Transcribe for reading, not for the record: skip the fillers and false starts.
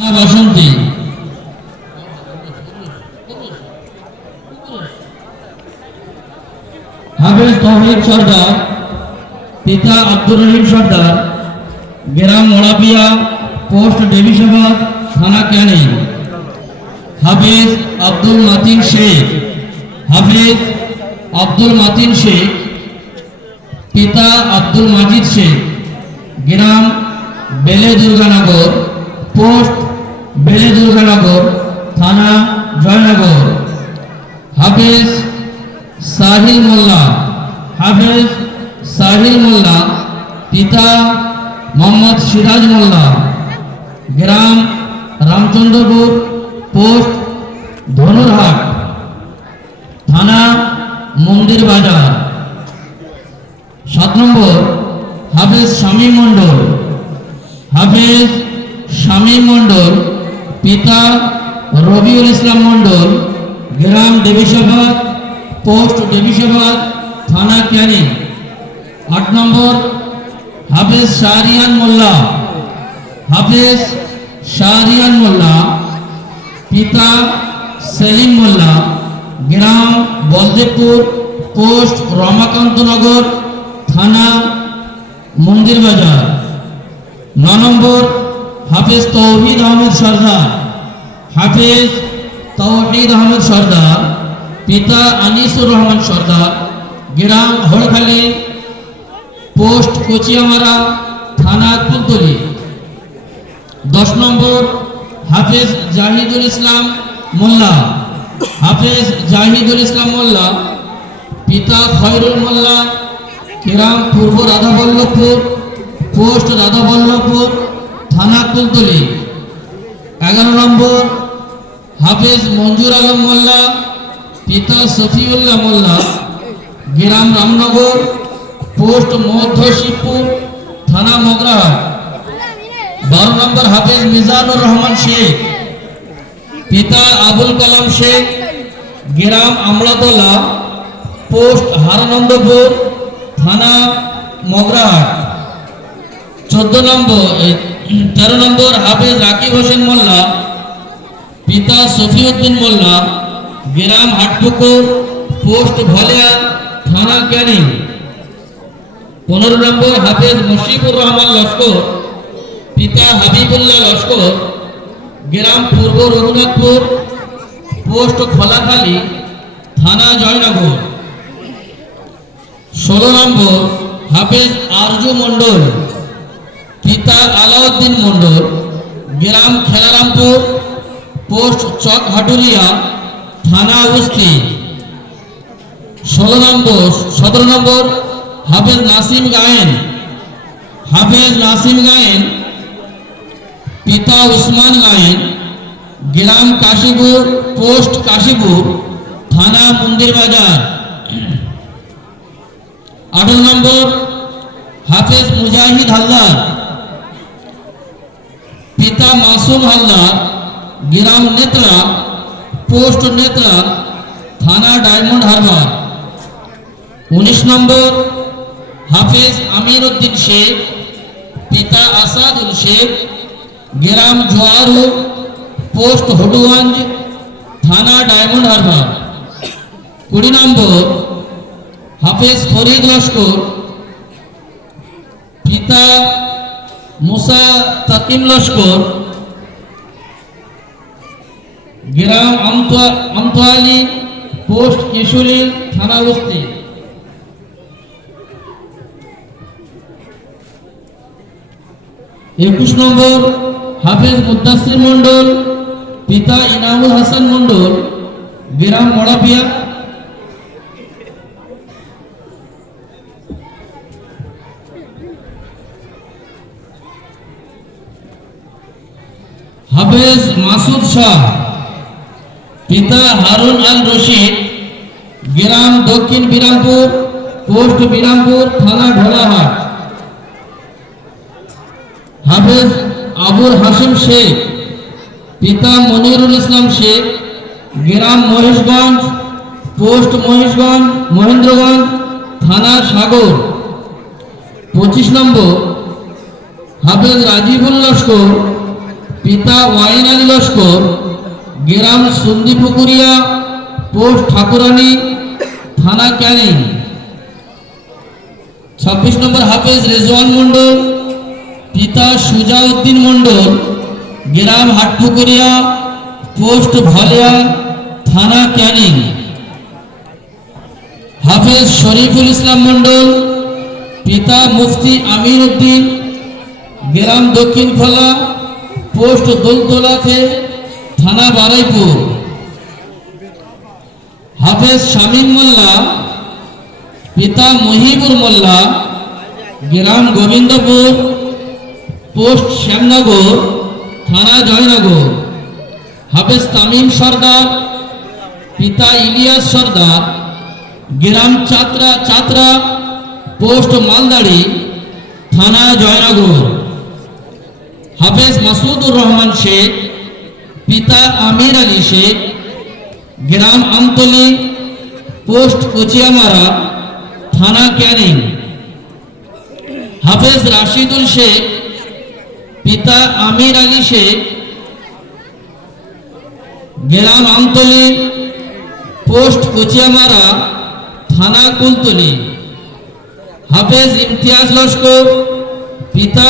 বাসন্তী হাফেজ তৌহিদ সর্দার, পিতা আব্দুর রহিম সর্দার, গ্রাম মোড়াপিয়া, পোস্ট দেবীসভা, থানা ক্যানিং। হাফেজ আব্দুল মাতিন শেখ, হাফেজ আব্দুল মাতিন শেখ, পিতা আব্দুল মাজিদ শেখ, গ্রাম বেলে দুর্গানগর, পোস্ট বেলে দুর্গানগর, থানা জয়নগর। হাফেজ সাহিল মোল্লা, হাফেজ সাহিল মোল্লা, পিতা মোহাম্মদ সিরাজ মোল্লা, গ্রাম রামচন্দ্রপুর, পোস্ট ধনুরহাট, থানা মন্দির বাজার। 7 নম্বর হাফেজ শামীম মণ্ডল, হাফেজ শামীম মণ্ডল, পিতা রবিউল ইসলাম মণ্ডল, গ্রাম দেবীসভা, পোস্ট দেবীসভা, থানা ক্যানিং। 8 নম্বর হাফেজ শাহরিয়ান মোল্লা, হাফেজ শাহরিয়ান মোল্লা, পিতা সেলিম মোল্লা, গ্রাম বলদেবপুর, পোস্ট রমাকান্তনগর, থানা মন্দির বাজার। 9 নম্বর হাফেজ তৌহিদ আহমেদ সর্দার, হাফেজ তৌহিদ আহমেদ সর্দার, পিতা আনিসুর রহমান সর্দার, গ্রাম হরখালি, পোস্ট কচিয়ামারা, থানা কুলতলি। 10 নম্বর হাফেজ জাহিদুল ইসলাম মোল্লা, হাফেজ জাহিদুল ইসলাম মোল্লা, পিতা খয়রুল মোল্লা, গ্রাম পূর্ব রাধাবল্লভপুর, পোস্ট রাধাবল্লভপুর, থানা কুলতলি। 11 নম্বর হাফেজ মঞ্জুর আলম মোল্লা, পিতা সফিউল্লাহ মোল্লা, গ্রাম রামনগর, পোস্ট মধ্য শিবপুর, থানা মগরাহাট। 12 নম্বর হাফেজ মিজানুর রহমান শেখ, পিতা আবুল কালাম শেখ, গ্রাম আমলাতলা, পোস্ট হারানন্দপুর, থানা মগরাহাট। 13 নম্বর হাফেজ রাকিব হোসেন মোল্লা, পিতা সফিউদ্দিন মোল্লা, গ্রাম হাটপুকুর, পোস্ট ভলিয়া, থানা ক্যানিং। 15 নম্বর হাফেজ মুশিবুর রহমান লস্কর, পিতা হাবিবুল্লাহ লস্কর, গ্রাম পূর্ব রঘুনাথপুর, পোস্ট খোলাখালী, থানা জয়নগর। 16 নম্বর হাফেজ আরজু মণ্ডল, পিতা আলাউদ্দিন মণ্ডল, গ্রাম খেলারামপুর, পোস্ট চক হাটুরিয়া, থানা উস্তি। 17 নম্বর হাফেজ নাসিম গায়েন, হাফেজ নাসিম গায়েন, পিতা উসমান গায়েন, গ্রাম কাশীপুর, পোস্ট কাশীপুর, থানা মন্দির বাজার। 18 নম্বর হাফেজ মুজাহিদ হালদার, পিতা মাসুম হালদার, গ্রাম নেত্রা, পোস্ট নেত্রা, থানা ডায়মন্ড হারবার। 19 নম্বর হাফেজ আমির উদ্দিন শেখ, পিতা আসাদুল শেখ, গ্রাম জোয়ারু, পোস্ট হডুগঞ্জ, থানা ডায়মন্ড হারবার। 20 নম্বর হাফেজ ফরিদ লস্কর, পিতা মুসা তাকিম লস্কর, গ্রাম আমতোয়ালি, পোস্ট কিশোরী, থানা বস্তি। 21 নম্বর হাফেজ মুদাসসির মণ্ডল, পিতা ইনামুল হাসান মণ্ডল, গ্রাম মোড়াপিয়া। হাফেজ মাসুদ শাহ, পিতা হারুন আল রশিদ, গ্রাম দক্ষিণ বিরামপুর, পোস্ট বিরামপুর, থানা ঢোলাহাট। হাফেজ আবুল হাসিম শেখ, পিতা মনিরুল ইসলাম শেখ, গ্রাম মহেশগঞ্জ, পোস্ট মহেশগঞ্জ, মহেন্দ্রগঞ্জ, থানা সাগর। 25 নম্বর হাফেজ রাজিবুল লস্কর, পিতা ওয়াইন আলী লস্কর, গ্রাম সন্দিপুকুরিয়া, পোস্ট ঠাকুরানী, থানা ক্যানিং। 26 নম্বর হাফেজ রেজওয়ান মন্ডল, পিতা সুজাউদ্দিন মন্ডল, গ্রাম হাটপুকুরিয়া, পোস্ট ভালিয়া, থানা ক্যানিং। হাফেজ শরীফুল ইসলাম মন্ডল, পিতা মুফতি আমির উদ্দিন, গ্রাম দক্ষিণ খোলা, পোস্ট দোলতলাতে, থানা বারাইপুর। হাফেজ শামীম মোল্লা, পিতা মহিবুর মোল্লা, গ্রাম গোবিন্দপুর, পোস্ট শ্যামনগর, থানা জয়নগর। হাফেজ তামিম সর্দার, পিতা ইলিয়াস সর্দার, গ্রাম চাতরা, পোস্ট মালদাড়ি, থানা জয়নগর। হাফেজ মাসুদুর রহমান শেখ, পিতা আমির আলী শেখ, গ্রাম আমতলী, পোস্ট কচিয়ামারা, থানা ক্যানিং। হাফেজ রাশিদুল শেখ, পিতা আমির আলী শেখ, গ্রাম আমতলী, পোস্ট কচিয়ামারা, থানা কুলতলি। হাফেজ ইমতিয়াজ লস্কর, পিতা